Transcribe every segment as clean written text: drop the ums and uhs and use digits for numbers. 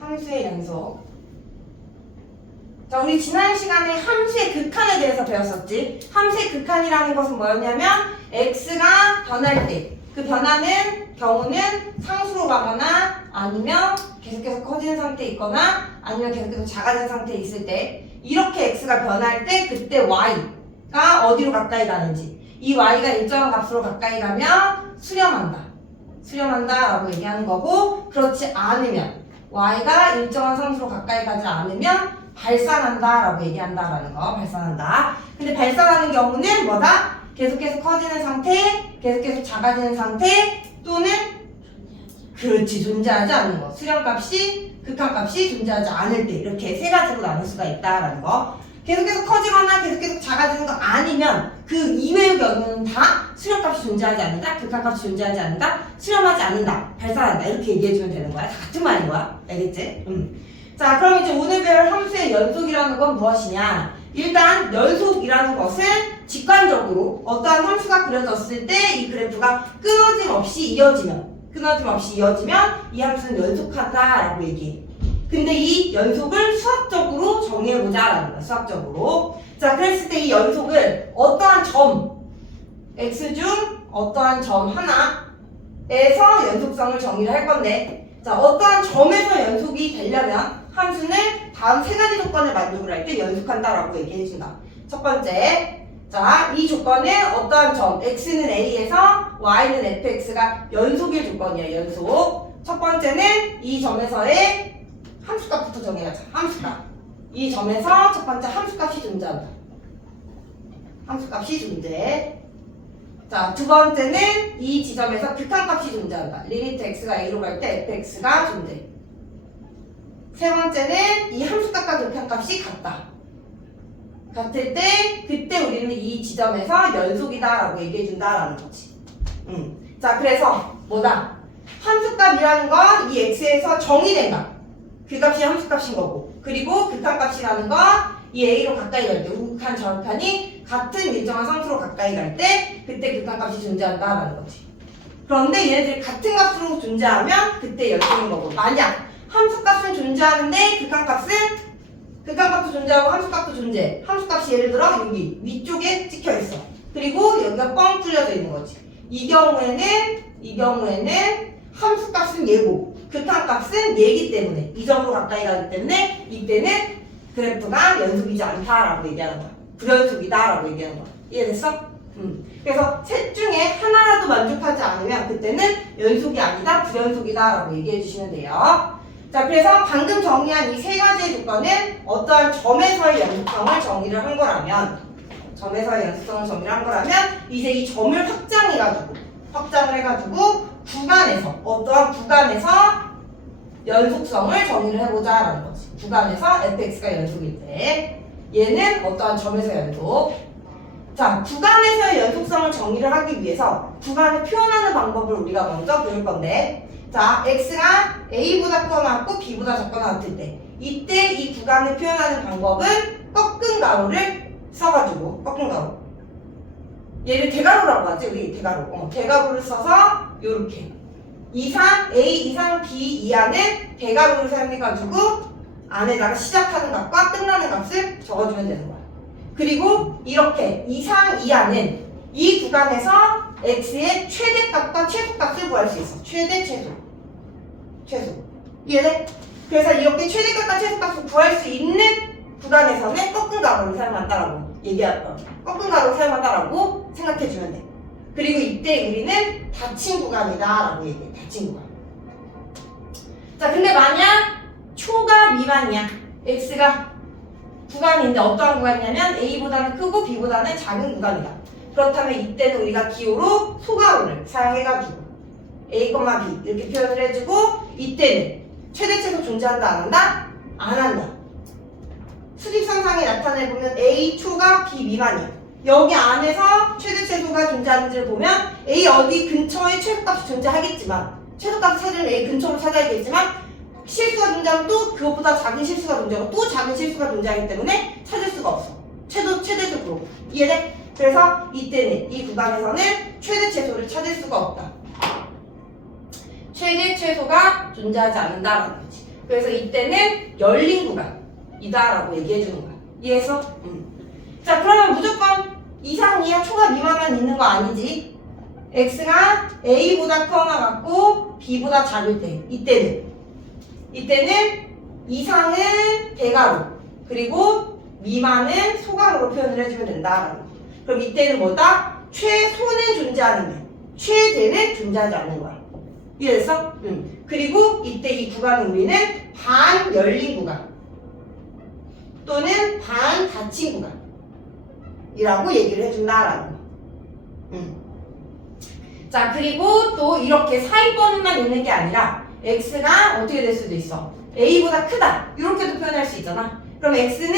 함수의 연속. 자, 우리 지난 시간에 함수의 극한에 대해서 배웠었지. 함수의 극한이라는 것은 뭐였냐면 x가 변할 때 그 변하는 경우는 상수로 가거나 아니면 계속해서 커지는 상태에 있거나 아니면 계속해서 작아지는 상태에 있을 때 이렇게 x가 변할 때 그때 y가 어디로 가까이 가는지, 이 y가 일정한 값으로 가까이 가면 수렴한다 라고 얘기하는 거고, 그렇지 않으면 y가 일정한 상수로 가까이 가지 않으면 발산한다 라고 얘기한다라는 거. 발산한다. 근데 발산하는 경우는 뭐다? 계속해서 커지는 상태, 계속해서 작아지는 상태, 또는 그렇지, 존재하지 않는 거. 수렴값이, 극한값이 존재하지 않을 때, 이렇게 세 가지로 나눌 수가 있다라는 거. 계속해서 커지거나 계속해서 작아지는 거 아니면 그 이외의 경우는 다 수렴값이 존재하지 않는다, 극한값이 존재하지 않는다, 수렴하지 않는다, 발산한다, 이렇게 얘기해주면 되는 거야. 다 같은 말인 거야. 알겠지? 자, 그럼 이제 오늘 배울 함수의 연속이라는 건 무엇이냐? 일단 연속이라는 것은 직관적으로 어떠한 함수가 그려졌을 때 이 그래프가 끊어짐 없이 이어지면 이 함수는 연속하다라고 얘기해. 근데 이 연속을 수학적으로 정의해보자라는 거야. 수학적으로. 자, 그랬을 때 이 연속을 어떠한 점 x 중 어떠한 점 하나에서 연속성을 정의를 할 건데, 자, 어떠한 점에서 연속이 되려면 함수는 다음 세 가지 조건을 만족을 할 때 연속한다라고 얘기해준다. 첫 번째, 자, 이 조건은 어떠한 점 x는 a에서 y는 fx가 연속일 조건이야. 연속. 첫 번째는 이 점에서의 함수값부터 정해야죠. 함수값. 이 점에서 첫 번째 함수값이 존재한다. 함수값이 존재. 자, 두 번째는 이 지점에서 극한값이 존재한다. 리미트 x가 a로 갈 때 fx가 존재. 세 번째는 이 함수값과 극한값이 같을 때 그때 우리는 이 지점에서 연속이다라고 얘기해준다라는 거지. 자, 그래서 뭐다? 함수값이라는 건 이 x에서 정의된 값. 그 값이 함수값인 거고, 그리고 극한값이라는 건 이 a로 가까이 갈 때, 우극한 저극한이 같은 일정한 상수로 가까이 갈 때 그때 극한값이 존재한다라는 거지. 그런데 얘네들이 같은 값으로 존재하면 그때 연속인 거고, 만약 함수값은 존재하는데 극한값도 존재하고 함수값도 존재. 함수값이 예를 들어 여기 위쪽에 찍혀 있어. 그리고 여기가 뻥 뚫려져 있는 거지. 이 경우에는 함수값은 얘고 극한값은 얘기 때문에, 이 점으로 가까이 가기 때문에 이때는 그래프가 연속이지 않다라고 얘기하는 거야. 불연속이다라고 얘기하는 거야. 이해됐어? 그래서 셋 중에 하나라도 만족하지 않으면 그때는 연속이 아니다, 불연속이다라고 얘기해 주시면 돼요. 자, 그래서 방금 정리한 이 세 가지의 조건은 어떠한 점에서의 연속성을 정의를 한 거라면, 이제 이 점을 확장을 해가지고 어떠한 구간에서 연속성을 정의를 해보자라는 거지. 구간에서 fx가 연속일 때 얘는 어떠한 점에서 연속. 자, 구간에서의 연속성을 정의를 하기 위해서 구간을 표현하는 방법을 우리가 먼저 배울 건데, 자, x가 a보다 커 b보다 작거나 같을 때 이때 이 구간을 표현하는 방법은 꺾은 가로를 써가지고, 얘를 대가로라고 하지. 우리 대가로를 써서 요렇게 a 이상 b 이하는 대가로를 사용해가지고 안에다가 시작하는 값과 끝나는 값을 적어주면 되는 거야. 그리고 이렇게 이상 이하는 이 구간에서 x의 최대값과 최소값을 구할 수 있어. 최소. 이해돼? 그래서 이렇게 최대값과 최소값을 구할 수 있는 구간에서는 꺾은 가로를 사용한다라고 꺾은 가로를 사용한다라고 생각해주면 돼. 그리고 이때 우리는 닫힌 구간이다라고 얘기해. 닫힌 구간. 자, 근데 만약 초가 미만이야. x가 구간인데 어떠한 구간이냐면 a보다는 크고 b보다는 작은 구간이다. 그렇다면 이때는 우리가 기호로 소가로를 사용해가지고 a, b 이렇게 표현을 해주고, 이때는 최대 최소 존재한다 안 한다? 안 한다. 수직선상에 나타내보면 a 초가 b 미만이야. 여기 안에서 최대 최소가 존재하는지를 보면 a 어디 근처에 최소값이 존재하겠지만, 최소값을 찾으면 a 근처로 찾아야겠지만, 실수가 존재하면 또 그것보다 작은 실수가 존재하고 또 작은 실수가 존재하기 때문에 찾을 수가 없어. 최대적으로. 이해돼? 그래서 이때는 이 구간에서는 최대 최소를 찾을 수가 없다. 최대 최소가 존재하지 않는다라는 거지. 그래서 이때는 열린 구간이다라고 얘기해주는 거야. 이해했어? 자, 그러면 무조건 이상, 이하, 초과, 미만만 있는 거 아니지? x가 a보다 크거나 같고 b보다 작을 때 이때는 이상은 대괄호 그리고 미만은 소괄호로 표현을 해주면 된다라는 거. 그럼 이때는 뭐다? 최소는 존재하는데 최대는 존재하지 않는 거야. 이해됐어? 그리고 이때 이 구간은 우리는 반 열린 구간 또는 반 닫힌 구간이라고 얘기를 해준다라는 거. 자, 그리고 또 이렇게 사이번만 있는 게 아니라 x가 어떻게 될 수도 있어? a보다 크다 이렇게도 표현할 수 있잖아. 그럼 x는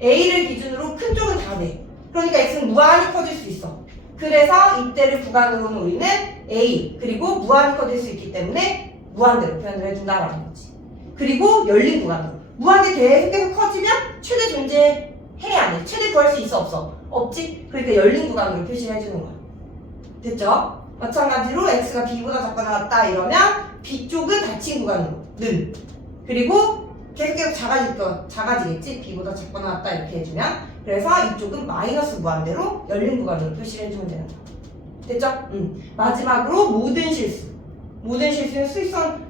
a를 기준으로 큰 쪽은 다 돼. 그러니까 x는 무한히 커질 수 있어. 그래서 이때를 구간으로는 우리는 a 그리고 무한히 커질 수 있기 때문에 무한대로 표현을 해준다라는 거지. 그리고 열린 구간으로 무한대 계속 커지면 최대 존재해야 돼. 최대 구할 수 있어 없어? 없지? 그러니까 열린 구간으로 표시를 해주는 거야. 됐죠? 마찬가지로 x가 b보다 작거나 같다 이러면 b 쪽은 닫힌 구간으로는 그리고 계속 작아지겠지? b보다 작거나 같다 이렇게 해주면 그래서 이쪽은 마이너스 무한대로 열린 구간으로 표시를 해주면 되는 거야. 됐죠? 마지막으로 모든 실수는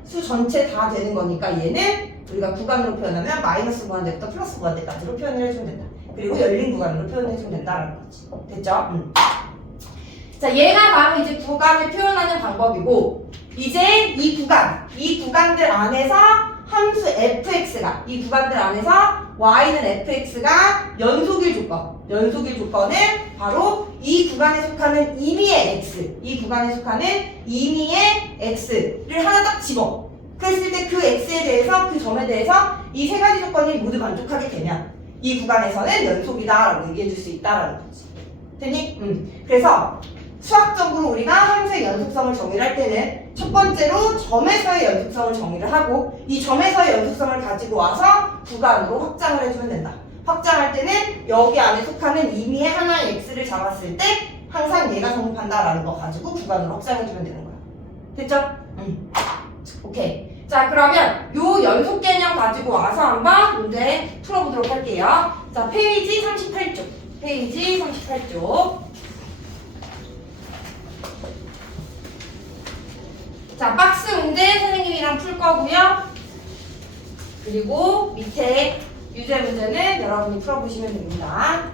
수 전체 다 되는 거니까 얘는 우리가 구간으로 표현하면 마이너스 무한대부터 플러스 무한대까지로 표현을 해주면 된다. 그리고 열린 구간으로 표현해주면 된다라는 거지. 됐죠? 자, 얘가 바로 이제 구간을 표현하는 방법이고 이제 이 구간들 안에서 함수 fx가 이 구간들 안에서 y는 fx가 연속일 조건은 바로 이 구간에 속하는 임의의 x를 하나 딱 집어. 그랬을 때 그 x에 대해서 그 점에 대해서 이 세 가지 조건이 모두 만족하게 되면 이 구간에서는 연속이다라고 얘기해 줄 수 있다라는 거지. 됐니? 그래서 수학적으로 우리가 함수의 연속성을 정의를 할 때는 첫 번째로 점에서의 연속성을 정의를 하고 이 점에서의 연속성을 가지고 와서 구간으로 확장을 해주면 된다. 확장할 때는 여기 안에 속하는 임의의 하나의 x를 잡았을 때 항상 얘가 성립한다라는 거 가지고 구간으로 확장해주면 되는 거야. 됐죠? 오케이. 자, 그러면 요 연속 개념 가지고 와서 한번 문제 풀어보도록 할게요. 자, 페이지 38쪽. 자, 박스 문제 선생님이랑 풀 거고요. 그리고 밑에 유제 문제는 여러분이 풀어보시면 됩니다.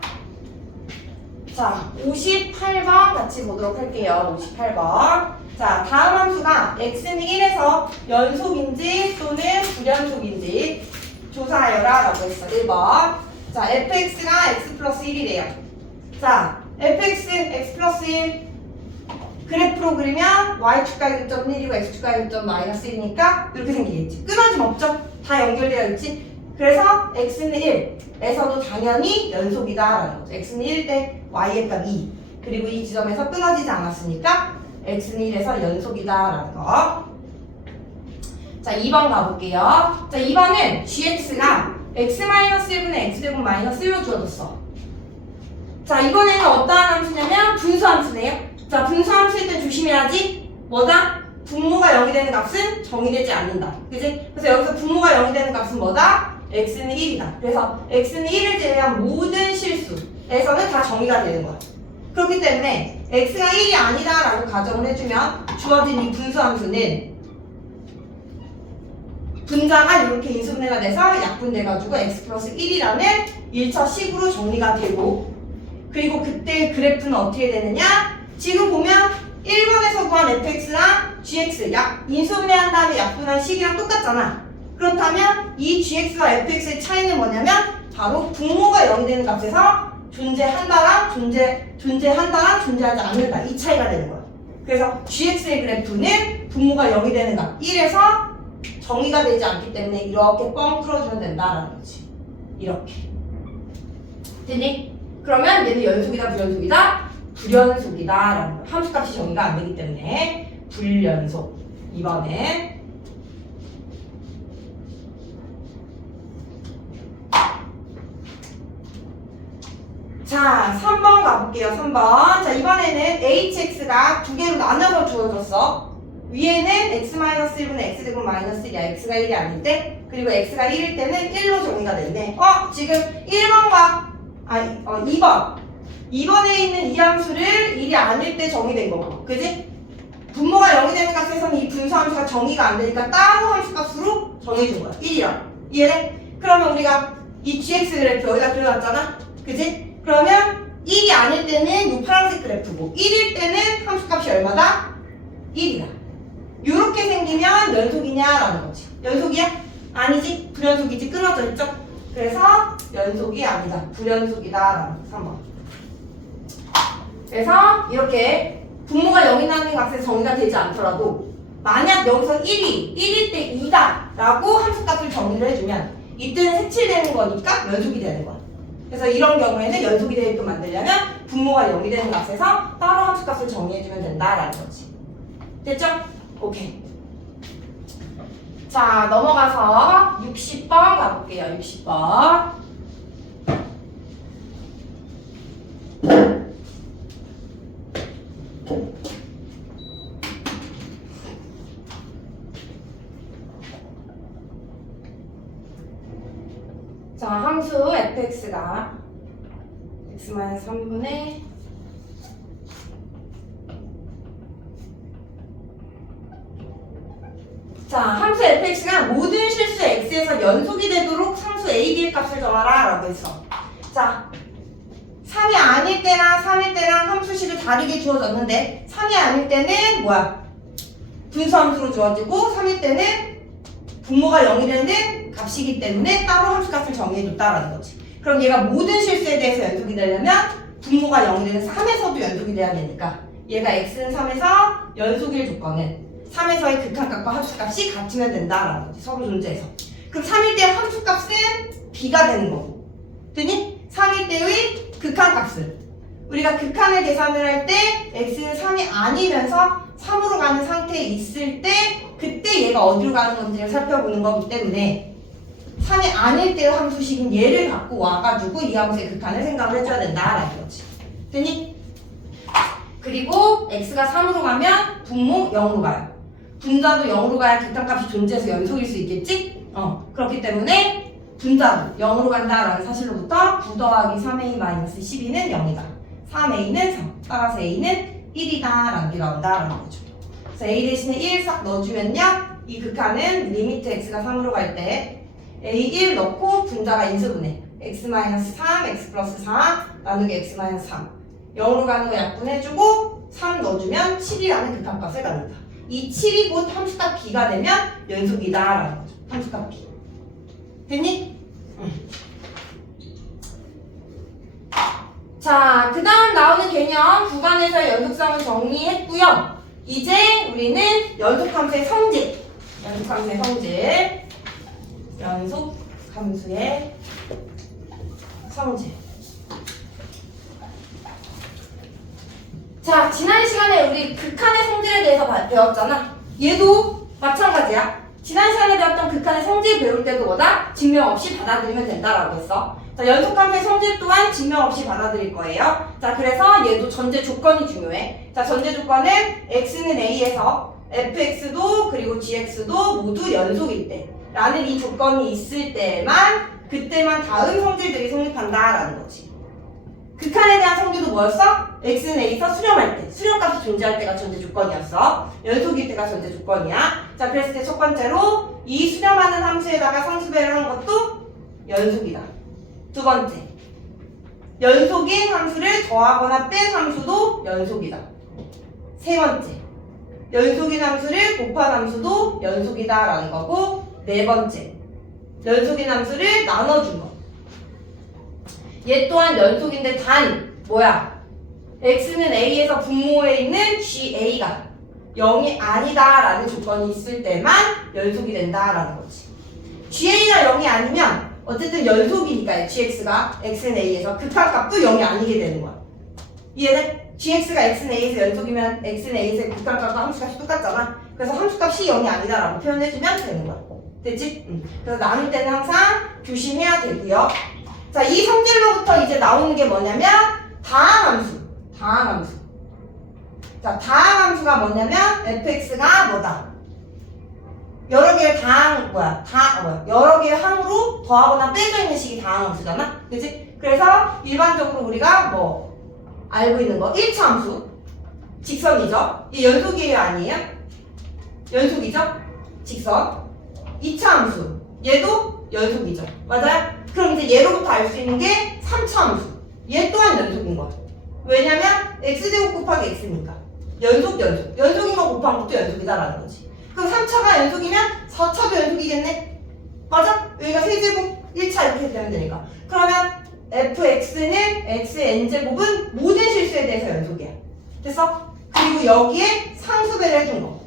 자, 58번 같이 보도록 할게요. 58번. 자, 다음 함수가 x는 1에서 연속인지 또는 불연속인지 조사하여라 라고 했어. 1번. 자, fx가 x 플러스 1이래요. 자, fx x 플러스 1 그래프로 그리면 y축과 교점 1이고 x축과 교점 마이너스 1이니까 이렇게 생기겠지. 끊어짐 없죠? 다 연결되어 있지? 그래서 x는 1에서도 당연히 연속이다라는 거죠. x는 1 때 y의 값 2 그리고 이 지점에서 끊어지지 않았으니까 x는 1에서 연속이다라는 거. 자, 2번 가볼게요. 자, 2번은 gx가 x-1분의 x제곱 마이너스 1로 주어졌어. 자, 이번에는 어떠한 함수냐면 분수함수네요. 자, 분수함수일 때 조심해야지. 뭐다? 분모가 0이 되는 값은 정의되지 않는다. 그지? 그래서 여기서 분모가 0이 되는 값은 뭐다? x는 1이다. 그래서 x는 1을 제외한 모든 실수에서는 다 정의가 되는 거야. 그렇기 때문에 x가 1이 아니다 라고 가정을 해주면 주어진 이 분수함수는 분자가 이렇게 인수분해가 돼서 약분돼가지고 x 플러스 1이라는 1차 식으로 정리가 되고 그리고 그때 그래프는 어떻게 되느냐? 지금 보면 1번에서 구한 fx랑 gx 인수분해한 다음에 약분한 식이랑 똑같잖아. 그렇다면 이 gx와 fx의 차이는 뭐냐면 바로 분모가 0이 되는 값에서 존재한다랑 존재하지 않는다 이 차이가 되는 거야. 그래서 gx의 그래프는 분모가 0이 되는 값 1에서 정의가 되지 않기 때문에 이렇게 뻥 뚫어주면 된다라는 거지. 이렇게 됐니? 그러면 얘는 연속이다 불연속이다? 불연속이다라는 거야. 함수값이 정의가 안 되기 때문에 불연속. 2번에 자, 3번 가볼게요. 3번. 자, 이번에는 hx가 두 개로 나눠서 주어졌어. 위에는 x-1분의 x제곱 마이너스 1이야. x가 1이 아닐 때. 그리고 x가 1일 때는 1로 정의가 됐네. 지금 1번과 2번. 2번에 있는 이 함수를 1이 아닐 때 정의된 거고. 그지? 분모가 0이 되는 값에서는 이 분수함수가 정의가 안 되니까 따로 함수값으로 정해준 거야. 1이랑. 이해돼? 그러면 우리가 이 gx 그래프 여기다 그려놨잖아. 그지? 그러면 1이 아닐 때는 이 파란색 그래프고 1일 때는 함수값이 얼마다? 1이다. 요렇게 생기면 연속이냐라는 거지. 연속이야? 아니지? 불연속이지? 끊어져 있죠? 그래서 연속이 아니다. 불연속이다라는 거. 3번. 그래서 이렇게 분모가 0이 나는 값에서 정의가 되지 않더라도 만약 여기서 1일 때 2다 라고 함수값을 정의를 해주면 이때는 색칠되는 거니까 연속이 되는 거야. 그래서 이런 경우에는 연속이 되게끔 만들려면 분모가 0이 되는 값에서 따로 함수값을 정의해주면 된다라는 거지. 됐죠? 오케이. 자, 넘어가서 60번 가볼게요. 60번. 자, 함수 fx가 x-3분의 자, 함수 fx가 모든 실수 x에서 연속이 되도록 상수 a, b의 값을 정하라 라고 했어. 자, 3이 아닐 때랑 3일 때랑 함수식을 다르게 주어졌는데 3이 아닐 때는 뭐야? 분수함수로 주어지고 3일 때는 분모가 0이 되는 값이기 때문에 따로 함수값을 정의해줬다라는 거지. 그럼 얘가 모든 실수에 대해서 연속이 되려면 분모가 0이 되는 3에서도 연속이 돼야 되니까 얘가 x는 3에서 연속일 조건은 3에서의 극한값과 함수값이 같으면 된다라는 거지. 서로 존재해서. 그럼 3일 때 함수값은 b가 되는 거고. 되니? 3일 때의 극한값은 우리가 극한을 계산을 할 때 x는 3이 아니면서 3으로 가는 상태에 있을 때 그때 얘가 어디로 가는 건지를 살펴보는 거기 때문에 3이 아닐 때의 함수식인 얘를 갖고 와가지고 이 함수의 극한을 생각을 해줘야 된다라는 거지. 되니? 그리고 x가 3으로 가면 분모 0으로 가요. 분자도 0으로 가야 극한값이 존재해서 연속일 수 있겠지? 그렇기 때문에 분자도 0으로 간다라는 사실로부터 9 더하기 3a-12는 0이다. 3a는 3, 따라서 a는 1이다 라는 게 나온다라는 거죠. 그래서 a 대신에 1 싹 넣어주면요 이 극한은 리미트 x가 3으로 갈 때 a1 넣고 분자가 인수분해 x-3, x 플러스 4 나누기 x-3 0으로 가는 거 약분해주고 3 넣어주면 7이라는 극한값을 갖는다. 이 7이 곧 함수값 b가 되면 연속이다 라는 거죠. 함수값 b. 됐니? 자, 그 다음 나오는 개념 구간에서의 연속성을 정리했고요. 이제 우리는 연속함수의 성질, 연속함수의 성질. 자, 지난 시간에 우리 극한의 성질에 대해서 배웠잖아. 얘도 마찬가지야. 지난 시간에 배웠던 극한의 성질 배울 때도 뭐다? 증명 없이 받아들이면 된다라고 했어. 자, 연속함수의 성질 또한 증명 없이 받아들일 거예요. 자, 그래서 얘도 전제 조건이 중요해. 자, 전제 조건은 x는 a에서 fx도 그리고 gx도 모두 연속일 때 라는 이 조건이 있을 때만 그때만 다음 성질들이 성립한다라는 거지. 극한에 대한 성질도 뭐였어? x는 a에서 수렴할 때, 수렴값이 존재할 때가 전제 조건이었어. 연속일 때가 전제 조건이야. 자, 그랬을 때 첫 번째로 이 수렴하는 함수에다가 상수배를 한 것도 연속이다. 두 번째, 연속인 함수를 더하거나 뺀 함수도 연속이다. 세 번째, 연속인 함수를 곱한 함수도 연속이다 라는 거고, 네 번째, 연속인 함수를 나눠준 거. 얘 또한 연속인데 단 뭐야? x는 a에서 분모에 있는 ga가 0이 아니다 라는 조건이 있을 때만 연속이 된다 라는 거지. ga가 0이 아니면 어쨌든 연속이니까 gx가 x는 a에서 극한값도 0이 아니게 되는 거야. 이해돼? gx가 x는 a에서 연속이면 x는 a에서 극한값과 함수값이 똑같잖아. 그래서 함수값이 0이 아니다 라고 표현해주면 되는 거야. 됐지? 그래서 나눌 때는 항상 조심해야 되고요. 자, 이 성질로부터 이제 나오는 게 뭐냐면 다항함수. 자, 다항 함수가 뭐냐면 fx가 뭐다? 여러 개의 다항 여러 개의 항으로 더하거나 빼져 있는 식이 다항 함수잖아, 그렇지? 그래서 일반적으로 우리가 뭐 알고 있는 거 1차 함수 직선이죠. 이 연속이에요, 아니에요? 연속이죠? 직선. 2차 함수 얘도 연속이죠, 맞아요? 그럼 이제 얘로부터 알 수 있는 게 3차 함수. 얘 또한 연속인 거야. 왜냐면 x제곱 곱하기 x니까. 연속인 거 곱한 것도 연속이다라는 거지. 그럼 3차가 연속이면 4차도 연속이겠네? 맞아? 여기가 세제곱 1차 이렇게 되면 되니까. 그러면 fx는 xn제곱은 모든 실수에 대해서 연속이야. 됐어? 그리고 여기에 상수배를 해준 거.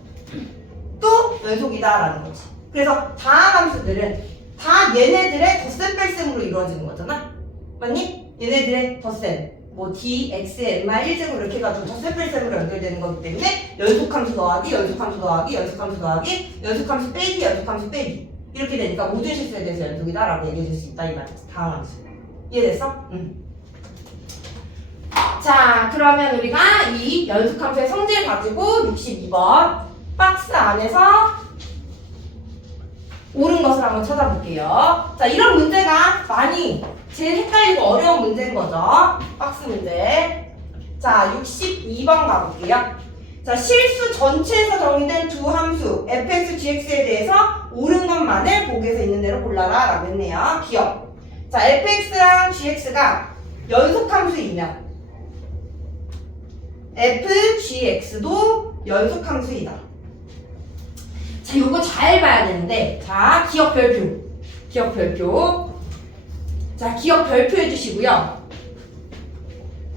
또 연속이다라는 거지. 그래서 다항 함수들은 다 얘네들의 덧셈 뺄셈으로 이루어지는 거잖아? 맞니? 얘네들의 덧셈. 뭐 d, x, n마 1제곱 이렇게 해가지고 덧셈 뺄셈으로 연결되는 거기 때문에 연속함수 더하기, 연속함수 더하기, 연속함수 더하기, 연속함수 빼기, 연속함수 빼기 이렇게 되니까 모든 실수에 대해서 연속이다라고 얘기해 줄 수 있다 이 말이지. 다항 함수. 이해됐어? 응. 자, 그러면 우리가 이 연속함수의 성질 가지고 62번 박스 안에서 옳은 것을 한번 찾아볼게요. 자, 이런 문제가 많이 제일 헷갈리고 어려운 문제인 거죠. 박스 문제. 자, 62번 가볼게요. 자, 실수 전체에서 정의된 두 함수 fx, gx에 대해서 옳은 것만을 보기에서 있는 대로 골라라 라고 했네요. 기억. 자, fx랑 gx가 연속함수이면 f, gx도 연속함수이다. 자, 요거 잘 봐야 되는데, 자, 기억 별표. 자, 기억 별표 해주시고요.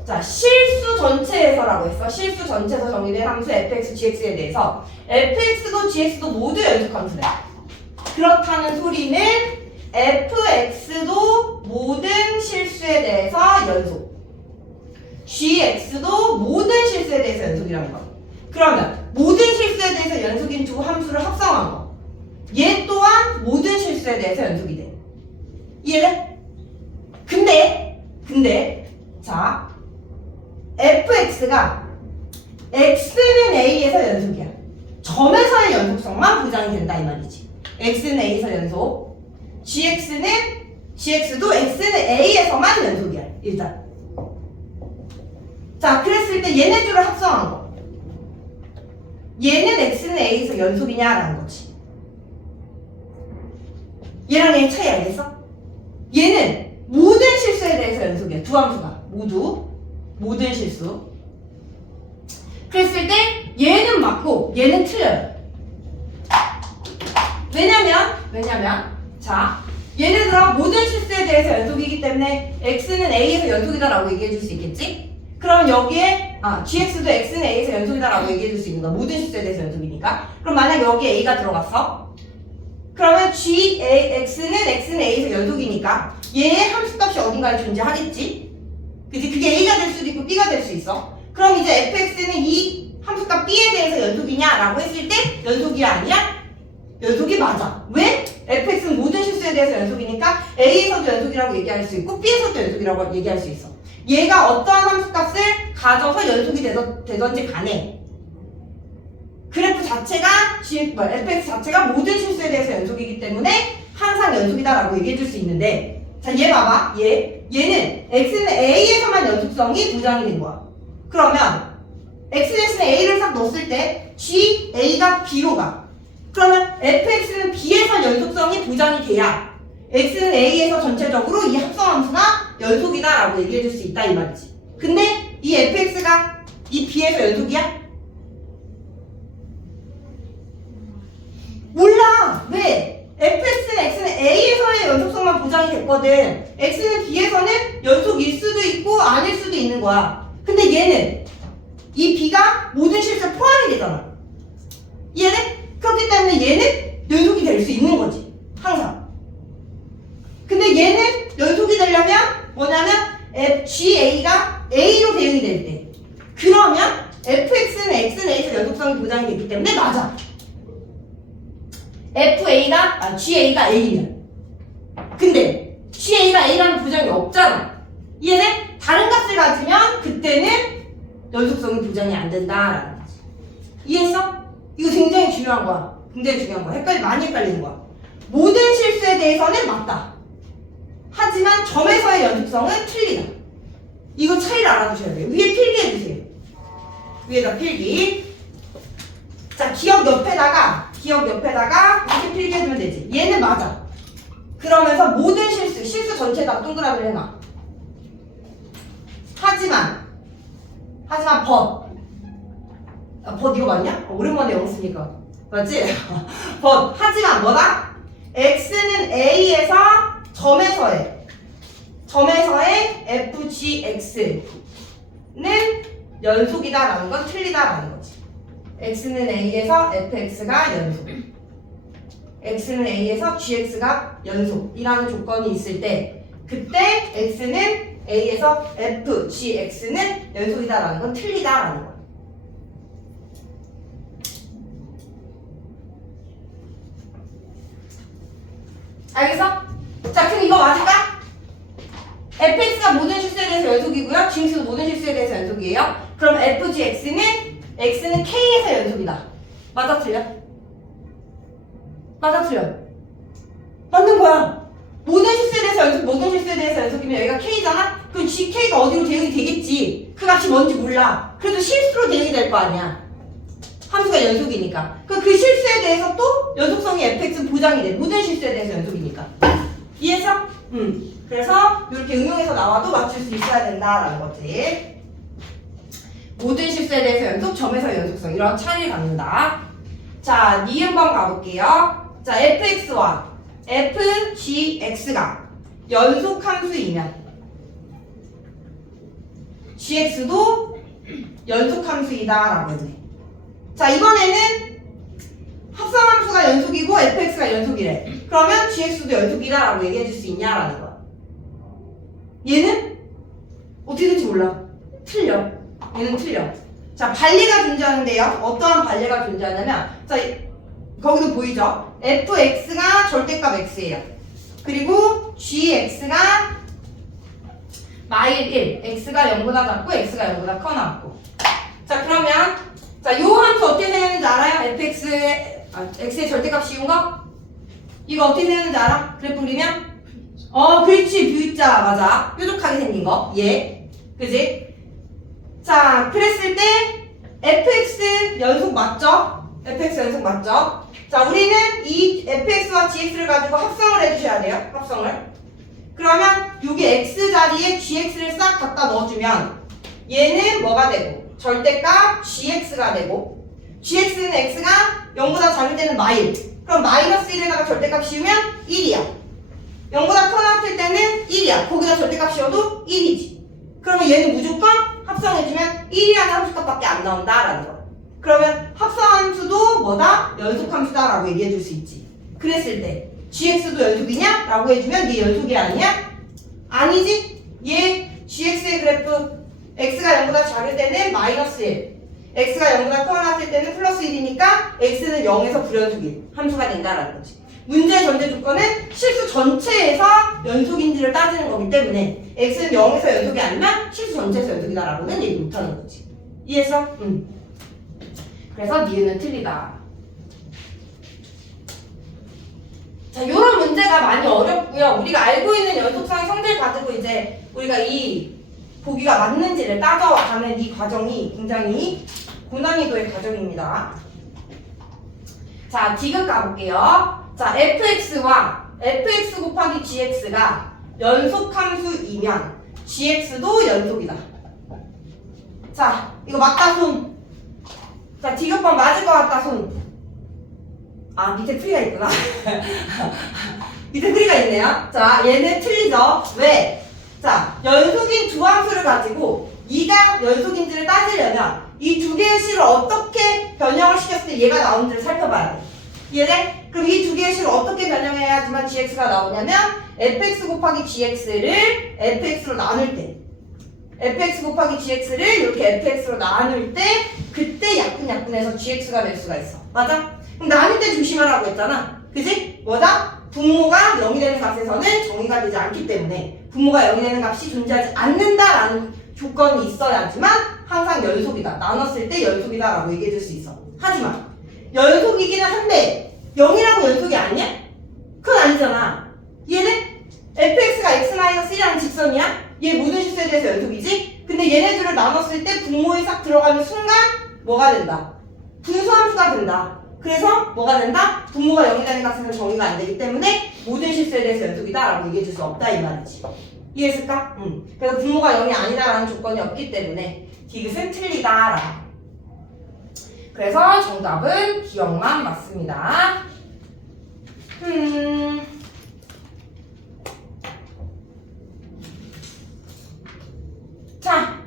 자, 실수 전체에서라고 했어. 실수 전체에서 정의된 함수 fx, gx에 대해서 fx도 gx도 모두 연속함수래. 그렇다는 소리는 fx도 모든 실수에 대해서 연속, gx도 모든 실수에 대해서 연속이라는 거. 그러면 모든 실수에 대해서 연속인 두 함수를 합성한 거. 얘 또한 모든 실수에 대해서 연속이 돼. 이해돼? 근데 자, fx가 x는 a에서 연속이야. 점에서의 연속성만 보장이 된다 이 말이지. x는 a에서 연속, gx도 x는 a에서만 연속이야 일단. 자, 그랬을 때 얘네 둘을 합성한 거. 얘는 x는 a에서 연속이냐라는 거지. 얘랑 얘 차이 알겠어? 얘는 모든 실수에 대해서 연속이야. 두 함수가 모두 모든 실수. 그랬을 때 얘는 맞고 얘는 틀려요. 왜냐면 자, 예를 들어 모든 실수에 대해서 연속이기 때문에 x는 a에서 연속이다라고 얘기해 줄 수 있겠지? 그럼 여기에 gx도 x는 a에서 연속이다라고 얘기해 줄 수 있는 거야. 모든 실수에 대해서 연속이니까. 그럼 만약 여기에 a가 들어갔어? 그러면 x는 a에서 연속이니까 얘의 함수값이 어딘가에 존재하겠지? 그치? 그게 a가 될 수도 있고 b가 될 수 있어. 그럼 이제 fx는 이 함수값 b에 대해서 연속이냐라고 했을 때 연속이야 아니야? 연속이 맞아. 왜? fx는 모든 실수에 대해서 연속이니까 a에서도 연속이라고 얘기할 수 있고 b에서도 연속이라고 얘기할 수 있어. 얘가 어떠한 함수값을 가져서 연속이 되던지 간에 그래프 자체가 fx 자체가 모든 실수에 대해서 연속이기 때문에 항상 연속이다라고 얘기해 줄 수 있는데, 자, 얘 봐봐. 얘는 x는 a에서만 연속성이 보장이 된 거야. 그러면 x-는 a를 싹 넣었을 때 g, a가 b로 가. 그러면 fx는 b에서 연속성이 보장이 돼야 x는 a에서 전체적으로 이 합성함수가 연속이다라고 얘기해 줄 수 있다 이 말이지. 근데 이 fx가 이 b에서 연속이야? 몰라. 왜? fx는 x는 a에서의 연속성만 보장이 됐거든. x는 b에서는 연속일 수도 있고 아닐 수도 있는 거야. 근데 얘는 이 b가 모든 실수에 포함이 되잖아. 이해돼? 그렇기 때문에 얘는 연속이 될 수 있는 거지. 항상. 근데 얘는 연속이 되려면 뭐냐면 GA가 A로 대응이 될 때. 그러면 fx는 x는 a에서 연속성이 보장이 됐기 때문에 맞아. GA가 A면. 근데 GA가 A라는 보장이 없잖아. 이해돼? 다른 값을 가지면 그때는 연속성이 보장이 안 된다라는 거지. 이해했어? 이거 굉장히 중요한 거야. 굉장히 중요한 거야. 많이 헷갈리는 거야. 모든 실수에 대해서는 맞다. 하지만 점에서의 연속성은 틀리다. 이거 차이를 알아두셔야 돼요. 위에 필기해주세요. 위에다 필기. 자, 기억 옆에다가 이렇게 필기해주면 되지. 얘는 맞아. 그러면서 모든 실수 전체에다 동그라미를 해놔. 하지만 벗 이거 맞냐? 오랜만에 영어 쓰니까 맞지? 벗 하지만 뭐다? x는 a에서 점에서의 fgx는 연속이다라는 건 틀리다라는 거지. x는 a에서 fx가 연속, x는 a에서 gx가 연속이라는 조건이 있을 때 그때 x는 a에서 fgx는 연속이다라는 건 틀리다라는 거야. 알겠어? 자, 그럼 이거 맞을까? fx가 모든 실수에 대해서 연속이고요. gx도 모든 실수에 대해서 연속이에요. 그럼 fgx는 x는 k에서 연속이다. 맞아, 틀려? 맞아, 틀려? 맞는 거야. 모든 실수에 대해서 연속이면 여기가 k잖아? 그럼 gk가 어디로 대응이 되겠지. 그 값이 뭔지 몰라. 그래도 실수로 대응이 될 거 아니야. 함수가 연속이니까. 그 실수에 대해서 또 연속성이 fx는 보장이 돼. 모든 실수에 대해서 연속이니까. 이해했어? 그래서 이렇게 응용해서 나와도 맞출 수 있어야 된다라는 거지. 모든 실수에 대해서 연속, 점에서 연속성 이런 차이를 갖는다. 자, 니은번 가볼게요. 자, fx와 fgx가 연속함수이면 gx도 연속함수이다라고 했네. 자, 이번에는 합성함수가 연속이고 fx가 연속이래. 그러면 gx도 연속이다라고 얘기해 줄 수 있냐라는 거야. 얘는 어떻게 될지 몰라. 틀려. 얘는 틀려. 자, 반례가 존재하는데요. 어떠한 반례가 존재하냐면, 자, 거기도 보이죠? fx가 절대값 x예요. 그리고 gx가 마일 1, x가 0보다 작고 x가 0보다 커 나왔고. 자, 그러면 자, 요 함수 어떻게 생겼는지 알아요? x의 절대값 씌운 거? 이거 어떻게 생겼는지 알아? 그래프 그리면? 그렇지. V자 맞아. 뾰족하게 생긴 거. 얘. 그지? 자, 그랬을 때 fx 연속 맞죠? fx 연속 맞죠? 자, 우리는 이 fx와 gx를 가지고 합성을 해주셔야 돼요. 합성을. 그러면 여기 x 자리에 gx를 싹 갖다 넣어주면 얘는 뭐가 되고? 절대값 gx가 되고 gx는 x가 0보다 작을 때는 마일. 그럼 마이너스 1에다가 절대값 씌우면 1이야. 0보다 커 나왔을 때는 1이야. 거기다 절대값 씌워도 1이지. 그러면 얘는 무조건 합성해주면 1이라는 함수값밖에 안 나온다라는 거야. 그러면 합성함수도 뭐다? 연속함수다라고 얘기해줄 수 있지. 그랬을 때 gx도 연속이냐? 라고 해주면 네 연속이 아니야? 아니지? 얘 gx의 그래프 x가 0보다 작을 때는 마이너스 1, x가 0보다 커 나왔을 때는 플러스 1이니까 x는 0에서 불연속인 함수가 된다라는 거지. 문제의 전제 조건은 실수 전체에서 연속인지를 따지는 거기 때문에 x는 0에서 연속이 아니면 실수 전체에서 연속이다라고는 얘기 못하는 거지. 이해했어? 그래서 니은은 틀리다. 자, 요런 문제가 많이 어렵고요. 우리가 알고 있는 연속성의 성질 가지고 이제 우리가 이 보기가 맞는지를 따져가는 이 과정이 굉장히 고난이도의 과정입니다. 자, 디귿 가볼게요. 자, fx와 fx 곱하기 gx가 연속함수이면 gx도 연속이다. 자, 이거 맞다 손. 자, 디귿번 맞을 것 같다 손. 아, 밑에 풀이가 있구나. 밑에 풀이가 있네요. 자, 얘는 틀리죠. 왜? 자, 연속인 두 함수를 가지고 이가 연속인지를 따지려면 이 두 개의 식을 어떻게 변형을 시켰을 때 얘가 나오는지를 살펴봐야 돼. 이해돼? 그럼 이 두 개의 식을 어떻게 변형해야지만 gx가 나오냐면 fx 곱하기 gx를 fx로 나눌 때 fx 곱하기 gx를 이렇게 fx로 나눌 때 그때 약분해서 gx가 될 수가 있어. 맞아? 그럼 나눌 때 조심하라고 했잖아. 그지? 뭐다? 분모가 0이 되는 값에서는 정의가 되지 않기 때문에 분모가 0이 되는 값이 존재하지 않는다라는 조건이 있어야지만 항상 연속이다. 나눴을 때 연속이다 라고 얘기해 줄 수 있어. 하지만 연속이기는 한데 0이라고 연속이 아니야? 그건 아니잖아. 얘는 fx가 x-1이라는 직선이야? 얘 모든 실수에 대해서 연속이지? 근데 얘네들을 나눴을 때 분모에 싹 들어가는 순간 뭐가 된다? 분수함수가 된다. 그래서 뭐가 된다? 분모가 0이라는 값에서 정의가 안 되기 때문에 모든 실수에 대해서 연속이다 라고 얘기해 줄 수 없다 이 말이지. 이해했을까? 그래서 분모가 0이 아니다라는 조건이 없기 때문에 디귿은 틀리다 라고. 그래서 정답은 기억만 맞습니다. 자,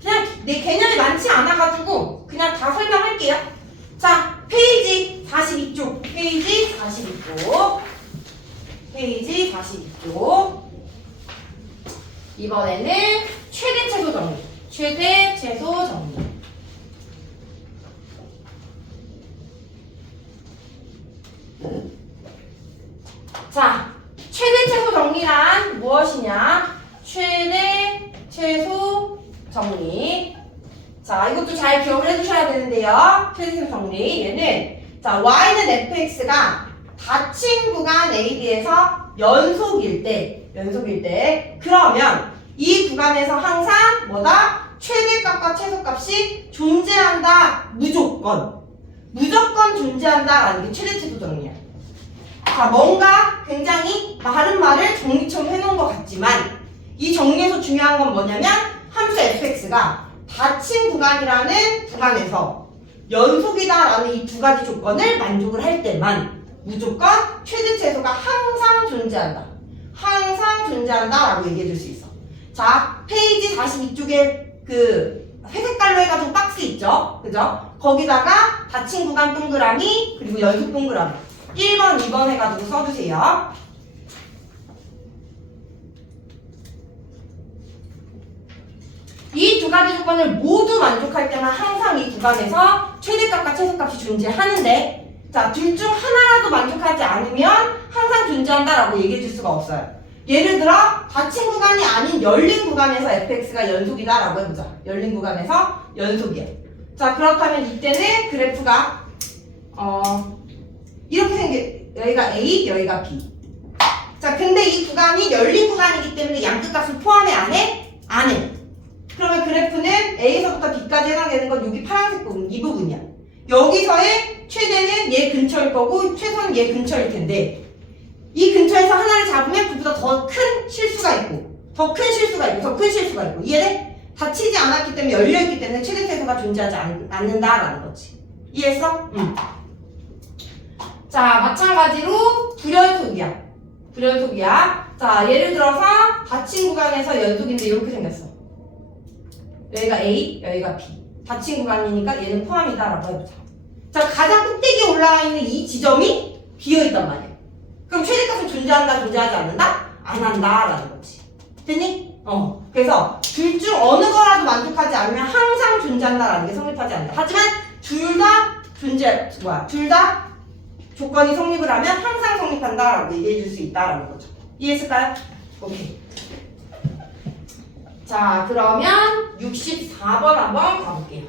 그냥 내 개념이 많지 않아가지고 그냥 다 설명할게요. 자, 페이지 42쪽. 페이지 42쪽. 페이지 42쪽. 이번에는 최대 최소 정리. 최대 최소 정리. 자, 최대 최소 정리란 무엇이냐? 최대 최소 정리. 자, 이것도 잘 기억을 해주셔야 되는데요. 최대 최소 정리. 얘는, 자, y는 fx가 닫힌 구간 AB에서 연속일 때, 그러면 이 구간에서 항상 뭐다? 최대값과 최소값이 존재한다. 무조건 존재한다라는 게 최대 최소 정리야. 자, 뭔가 굉장히 많은 말을 정리처럼 해놓은 것 같지만 이 정리에서 중요한 건 뭐냐면 함수 fx가 닫힌 구간이라는 구간에서 연속이다라는 이 두 가지 조건을 만족을 할 때만 무조건 최대 최소가 항상 존재한다라고 얘기해 줄 수 있어. 자, 페이지 42쪽에 그 회색깔로 해가지고 박스 있죠? 그죠? 거기다가 닫힌 구간 동그라미 그리고 연속 동그라미 1번, 2번 해가지고 써주세요. 이 두 가지 조건을 모두 만족할 때만 항상 이 구간에서 최대값과 최소값이 존재하는데, 자, 둘 중 하나라도 만족하지 않으면 항상 존재한다라고 얘기해 줄 수가 없어요. 예를 들어 닫힌 구간이 아닌 열린 구간에서 fx가 연속이다라고 해보자. 열린 구간에서 연속이야. 자, 그렇다면 이때는 그래프가 이렇게 여기가 A, 여기가 B. 자, 근데 이 구간이 열린 구간이기 때문에 양끝값을 포함해 안 해? 안 해. 그러면 그래프는 A에서부터 B까지 해당되는 건 여기 파란색 부분, 이 부분이야. 여기서의 최대는 얘 근처일 거고 최소는 얘 근처일 텐데 이 근처에서 하나를 잡으면 그보다 더 큰 실수가 있고 더 큰 실수가 있고 이해돼? 닫히지 않았기 때문에 열려있기 때문에 최대 최소가 존재하지 않는다라는 거지. 이해했어? 응. 자, 마찬가지로 불연속이야. 자, 예를 들어서 닫힌 구간에서 연속인데 이렇게 생겼어. 여기가 A, 여기가 B. 닫힌 구간이니까 얘는 포함이다라고 해보자. 자, 가장 꼭대기에 올라와 있는 이 지점이 비어있단 말이야. 그럼 최대값은 존재한다, 존재하지 않는다? 안 한다라는 거지. 됐니? 그래서 둘 중 어느 거라도 만족하지 않으면 항상 존재한다라는 게 성립하지 않는다. 하지만 둘 다 조건이 성립을 하면 항상 성립한다라고 얘기해 줄 수 있다라는 거죠. 이해했을까요? 오케이. 자, 그러면 64번 한번 가볼게요.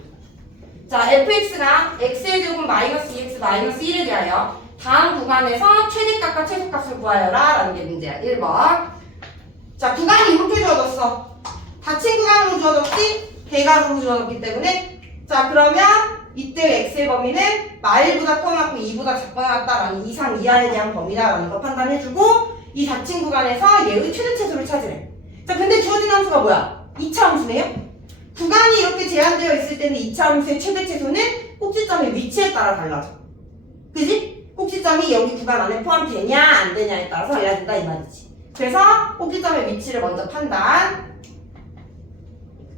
자, fx가 x의 제곱 마이너스 2x 마이너스 1에 대하여 다음 구간에서 최대값과 최소값을 구하여라 라는 게 문제야. 1번. 자, 구간이 이렇게 주어졌어. 닫힌 구간으로 주어졌지? 대괄호로 주어졌기 때문에. 자, 그러면 이때 x의 범위는 마일보다 커놨고 2보다 작거나 같다라는 이상 이하에 대한 범위다라는 거 판단해주고 이 닫힌 구간에서 얘의 최대 최소를 찾으래. 자, 근데 주어진 함수가 뭐야? 2차 함수네요? 구간이 이렇게 제한되어 있을 때는 2차 함수의 최대 최소는 꼭지점의 위치에 따라 달라져. 그지? 꼭지점이 여기 구간 안에 포함되냐 안 되냐에 따라서 달라진다 이 말이지. 그래서 꼭지점의 위치를 먼저 판단.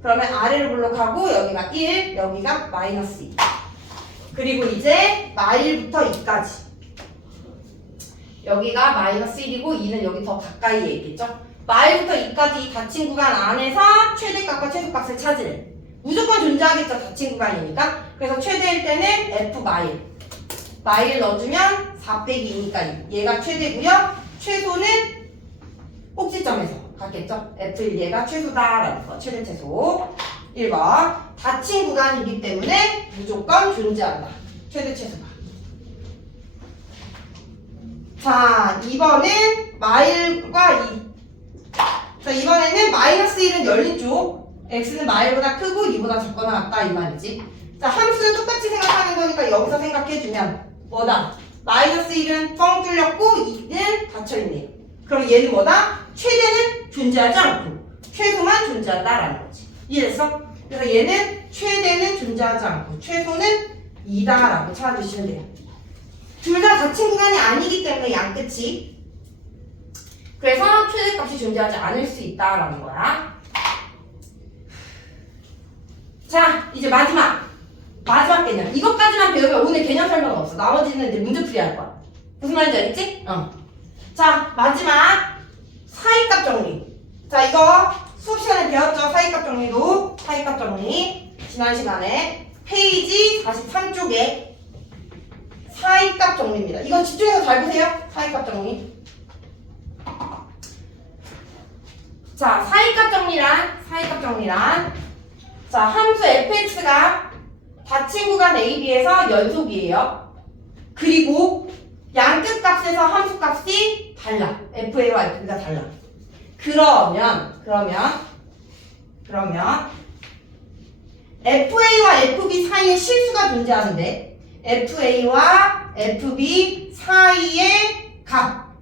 그러면 아래를 블록하고 여기가 1, 여기가 마이너스 2. 그리고 이제 마일부터 2까지. 여기가 마이너스 1이고 2는 여기 더 가까이에 있겠죠? 마일부터 2까지 닫힌 구간 안에서 최대값과 최소값을 찾으래. 무조건 존재하겠죠, 닫힌 구간이니까. 그래서 최대일 때는 F 마일. 마일 넣어주면 4 빼기 2니까 얘가 최대고요. 최소는 꼭지점에서 같겠죠? F1 얘가 최소다라는 거, 최대 최소. 1번. 닫힌 구간이기 때문에 무조건 존재한다. 최대 최소가. 자, 2번은 마일과 2. 자, 이번에는 마이너스 1은 열린 쪽. x는 마일보다 크고 2보다 작거나 같다 이 말이지. 자, 함수는 똑같이 생각하는 거니까 여기서 생각해주면 뭐다? 마이너스 1은 뻥 뚫렸고 2는 닫혀있네. 그럼 얘는 뭐다? 최대는 존재하지 않고 최소만 존재한다라는 거지. 이해됐어? 그래서 얘는 최대는 존재하지 않고 최소는 2다라고 찾아주시면 돼요. 둘 다 닫힌 구간이 아니기 때문에 양끝이. 그래서 최대값이 존재하지 않을 수 있다라는 거야. 자, 이제 마지막 개념. 이것까지만 배우면 오늘 개념 설명은 없어. 나머지는 이제 문제풀이 할 거야. 무슨 말인지 알겠지? 자, 마지막 사이값 정리. 자, 이거 수업 시간에 배웠죠? 사이값 정리도. 사이값 정리. 지난 시간에 페이지 43쪽에 사이값 정리입니다. 이건 집중해서 잘 보세요. 사이값 정리. 자, 사이값 정리란 자, 함수 fx가 닫힌 구간 AB에서 연속이에요. 그리고 양끝 값에서 함수 값이 달라. FA와 FB가 달라. 그러면 FA와 FB 사이에 실수가 존재하는데 FA와 FB 사이의 값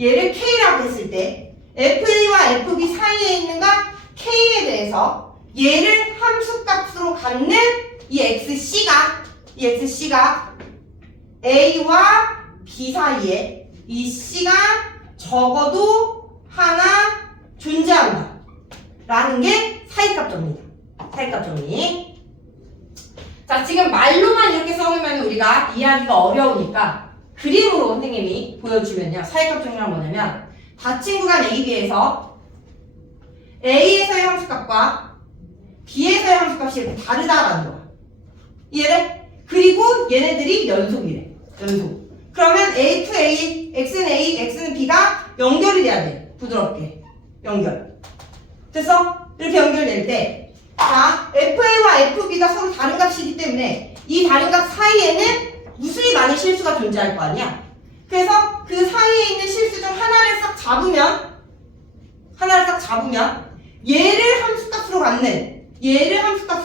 얘를 K라고 했을 때 FA와 FB 사이에 있는 값 K에 대해서 얘를 함수값으로 갖는 이 XC가 A와 B 사이에 이 C가 적어도 하나 존재한다 라는 게 사이값 정리다. 사이값 정리. 자, 지금 말로만 이렇게 써놓으면 우리가 이해하기가 어려우니까 그림으로 선생님이 보여주면요. 사이값 정리란 뭐냐면 닫힌 구간 AB에서 A에서의 함수값과 B에서의 함수값이 이렇게 다르다라는 거야. 이해돼? 그리고 얘네들이 연속이래. 연속. 그러면 A to A, X는 A, X는 B가 연결이 돼야 돼. 부드럽게. 연결. 됐어? 이렇게 연결될 때 자, FA와 FB가 서로 다른 값이기 때문에 이 다른 값 사이에는 무수히 많은 실수가 존재할 거 아니야? 그래서 그 사이에 있는 실수 중 하나를 싹 잡으면 얘를 함수값으로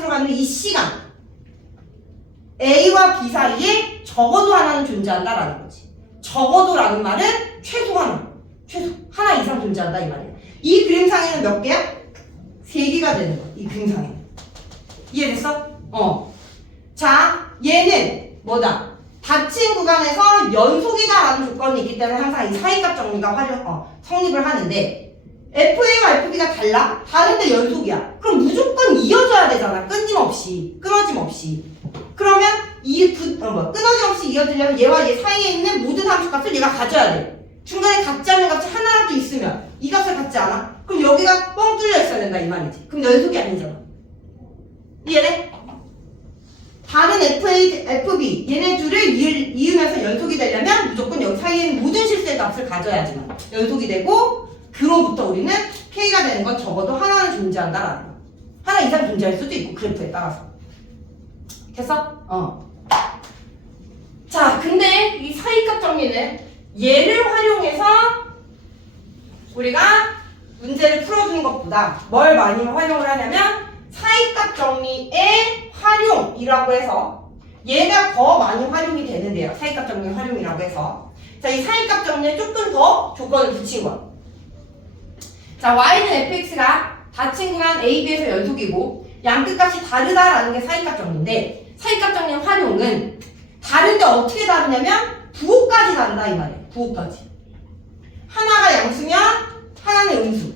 갖는 이 C가 A와 B 사이에 적어도 하나는 존재한다라는 거지. 적어도라는 말은 최소 하나 이상 존재한다 이 말이야. 이 그림상에는 몇 개야? 3개가 되는 거야. 이 그림상에는. 이해됐어? 자, 얘는 뭐다? 닫힌 구간에서 연속이다라는 조건이 있기 때문에 항상 이 사이값 정리가 성립을 하는데 FA와 FB가 달라? 다른데 연속이야. 그럼 무조건 이어져야 되잖아. 끊어짐없이. 그러면 끊어짐없이 이어지려면 얘와 얘 사이에 있는 모든 함수값을 얘가 가져야 돼. 중간에 같지 않은 값이 하나라도 있으면 이 값을 갖지 않아? 그럼 여기가 뻥 뚫려 있어야 된다 이 말이지. 그럼 연속이 아니잖아. 이해돼? 다른 FA, FB 얘네 둘을 이으면서 연속이 되려면 무조건 여기 사이에 있는 모든 실수의 값을 가져야지만 연속이 되고 그로부터 우리는 K가 되는 건 적어도 하나는 존재한다라는 거. 하나 이상 존재할 수도 있고 그래프에 따라서. 됐어? 자, 근데 이 사이값 정리는 얘를 활용해서 우리가 문제를 풀어주는 것보다 뭘 많이 활용을 하냐면 사이값 정리의 활용이라고 해서 얘가 더 많이 활용이 되는데요. 사이값 정리 활용이라고 해서 자, 이 사이값 정리에 조금 더 조건을 붙인 거야. 자, y는 fx가 닫힌 구간 AB에서 연속이고 양끝값이 다르다라는 게 사이값 정리인데 사이값 정리의 활용은 다른데 어떻게 다르냐면 부호까지 다르다 이 말이에요. 부호까지. 하나가 양수면 하나는 음수.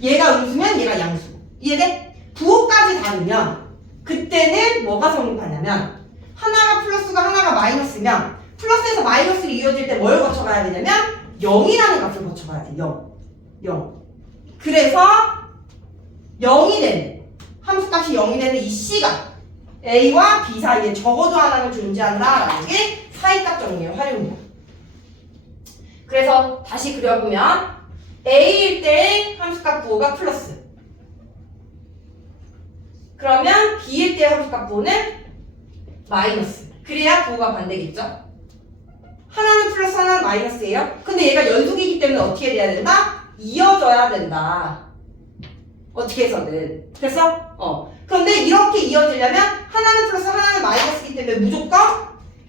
얘가 음수면 얘가 양수. 이해돼? 부호까지 다르면 그때는 뭐가 성립하냐면 하나가 플러스가 하나가 마이너스면 플러스에서 마이너스로 이어질 때 뭘 거쳐가야 되냐면 0이라는 값을 거쳐가야 돼. 0. 그래서 0이 되는 함수값이 0이 되는 이 C가 A와 B 사이에 적어도 하나는 존재한다라는 게 사이값 정리의 활용이야. 그래서 다시 그려보면 A일 때 함수값 부호가 플러스 그러면 B일 때 함수값 부호는 마이너스. 그래야 부호가 반대겠죠? 하나는 플러스 하나는 마이너스예요. 근데 얘가 연속이기 때문에 어떻게 돼야 된다? 이어져야 된다. 어떻게 해서든. 됐어? 그런데 이렇게 이어지려면 하나는 플러스 하나는 마이너스이기 때문에 무조건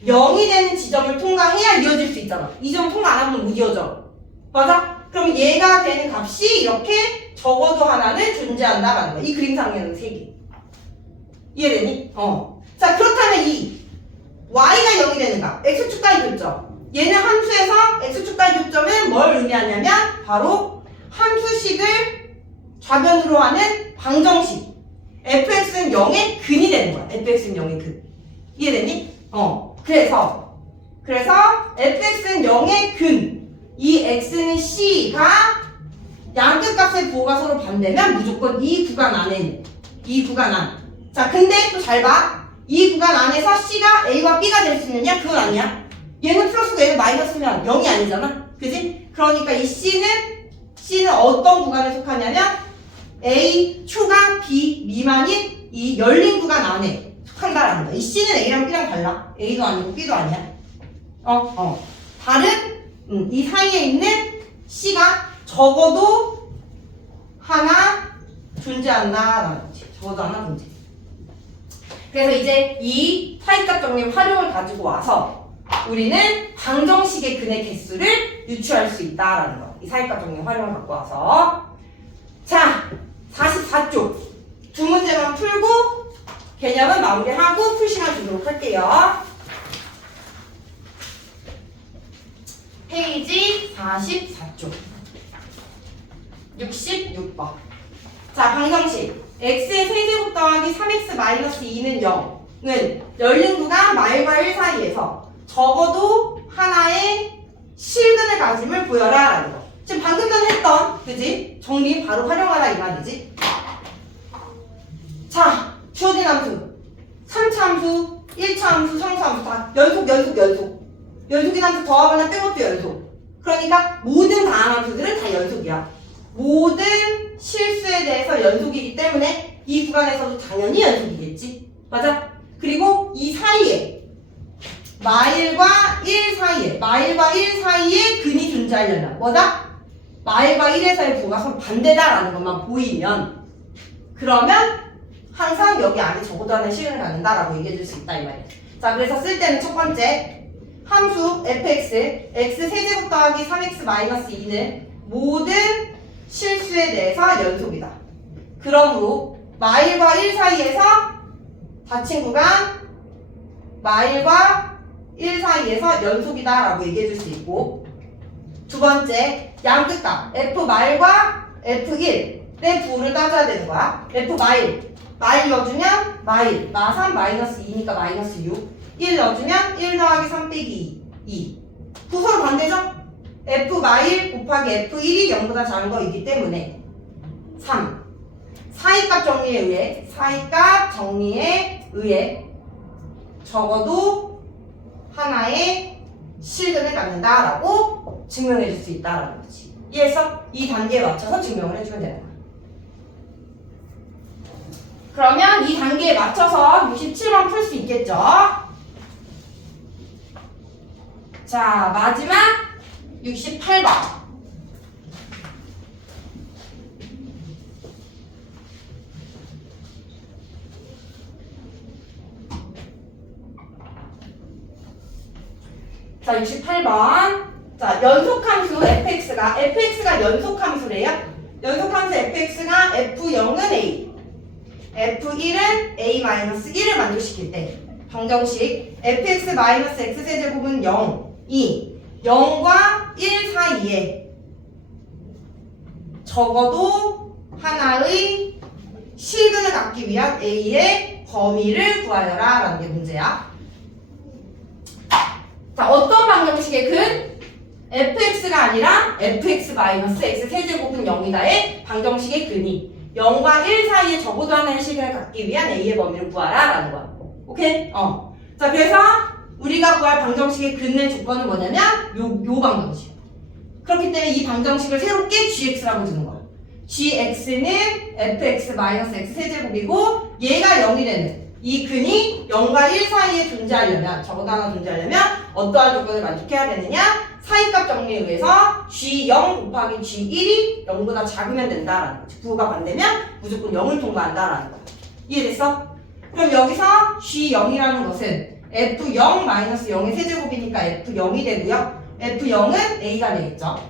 0이 되는 지점을 통과해야 이어질 수 있잖아. 이 점 통과 안 하면 못 이어져. 맞아? 그럼 얘가 되는 값이 이렇게 적어도 하나는 존재한다라는 거야. 이 그림상에는 3개. 이해되니? 자, 그렇다면 이 y가 0이 되는 값, x축과의 교점. 얘는 함수에서 x축과의 교점은 뭘 의미하냐면 바로 함수식을 좌변으로 하는 방정식. fx는 0의 근이 되는 거야. fx는 0의 근. 이해되니? 그래서 fx는 0의 근. 이 x는 c가 양끝값의 부호가 서로 반대면 무조건 이 구간 안에 이 구간 안. 자, 근데 또 잘 봐. 이 구간 안에서 c가 a와 b가 될 수 있느냐? 그건 아니야. 얘는 플러스고 얘는 마이너스면 0이 아니잖아. 그지? 그러니까 이 c는 어떤 구간에 속하냐면 a 초강 b 미만인 이 열린 구간 안에 속한다라는 거야. 이 c는 a랑 b랑 달라. a도 아니고 b도 아니야. 다른 이 사이에 있는 c가 적어도 하나 존재한다라는 거지. 적어도 하나 존재. 그래서 이제 이 사이값 정리 활용을 가지고 와서 우리는 방정식의 근의 개수를 유추할 수 있다라는 거. 이 사이값 정리 활용을 갖고 와서 자, 44쪽 두 문제만 풀고 개념은 마무리하고 풀 시간 주도록 할게요. 페이지 44쪽 66번. 자, 방정식 x의 세제곱 더하기 3x-2는 0은 열린 구간 마일과 1 사이에서 적어도 하나의 실근을 가짐을 보여라 라는 거. 지금 방금 전에 했던 그지? 정리 바로 활용하라 이 말이지. 자, 주어진 함수 3차 함수, 1차 함수, 3차 함수 다 연속인 함수 더하거나 뺀 것도 연속. 그러니까 모든 다항 함수들은 다 연속이야. 모든 실수에 대해서 연속이기 때문에 이 구간에서도 당연히 연속이겠지. 맞아? 그리고 이 사이에 마일과 1 사이에 근이 존재하려면 뭐다? 마일과 1의 사이 부호가 서로 반대다라는 것만 보이면 그러면 항상 여기 안에 적어도 하나의 실근을 갖는다라고 얘기해 줄 수 있다 이 말이야. 자, 그래서 쓸 때는 첫 번째 함수 fx x 세제곱 더하기 3x-2는 모든 실수에 대해서 연속이다. 그러므로 마일과 1 사이에서 닫힌 구간 마일과 1 사이에서 연속이다라고 얘기해 줄 수 있고, 두 번째 양끝값 f 마일과 f1의 부호를 따져야 되는 거야. f 마일 넣어주면 마일 마3 마이너스 2니까 마이너스 6, 1 넣어주면 1 더하기 3 빼기 2. 부서로 반대죠? f 마일 곱하기 f1이 0보다 작은 거이기 때문에 3. 사이값 정리에 의해 적어도 하나의 실근을 갖는다라고 증명해 줄 수 있다라는 거지. 이해했어? 이 단계에 맞춰서 증명을 해주면 되는 거야. 그러면 이 단계에 맞춰서 67번 풀 수 있겠죠? 자, 마지막 68번. 자, 68번. 자, 연속함수 fx가 연속함수래요. 연속함수 fx가 f0은 a, f1은 a-1을 만족시킬 때 방정식 fx-x세제곱은 0이 0과 1 사이에 적어도 하나의 실근을 갖기 위한 a의 범위를 구하여라 라는 게 문제야. 자, 어떤 방정식의 근? fx가 아니라 fx-x 세제곱은 0이다의 방정식의 근이 0과 1 사이에 적어도 하나의 실근을 갖기 위한 a의 범위를 구하라 라는 거야. 오케이? 자, 그래서 우리가 구할 방정식의 근의 조건은 뭐냐면 요 방정식. 그렇기 때문에 이 방정식을 새롭게 gx라고 주는 거야. gx는 fx-x 세제곱이고 얘가 0이 되는 이 근이 0과 1 사이에 존재하려면 적어도 하나 존재하려면 어떠한 조건을 만족해야 되느냐? 사이값 정리에 의해서 g0 곱하기 g1이 0보다 작으면 된다라는 거지. 부호가 반대면 무조건 0을 통과한다라는 거야. 이해됐어? 그럼 여기서 g0이라는 것은 f0-0의 세제곱이니까 f0이 되고요. f0은 a가 되겠죠.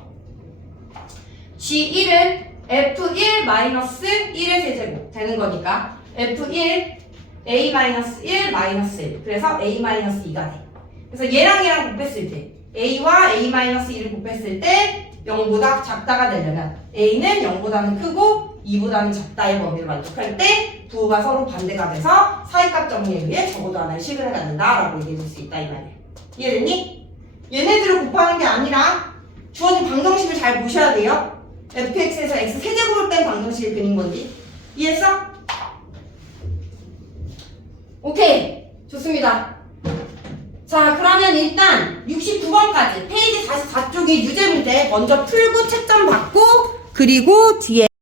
g1은 f1-1의 세제곱 되는 거니까 f1 a-1 그래서 a-2가 돼. 그래서 얘랑 곱했을 때 a와 a-1을 곱했을 때 0보다 작다가 되려면 a는 0보다는 크고 2보다는 작다의 범위를 만족할 때 부호가 서로 반대가 돼서 사이값 정리에 의해 적어도 하나의 실근을 갖는다라고 얘기해 줄 수 있다 이 말이야. 이해됐니? 얘네들을 곱하는 게 아니라 주어진 방정식을 잘 보셔야 돼요. fx에서 x 세제곱을 뺀 방정식을 그린 건지 이해했어? 오케이 좋습니다. 자 그러면 일단 69번까지 페이지 44쪽의 유제 문제 먼저 풀고 채점 받고 그리고 뒤에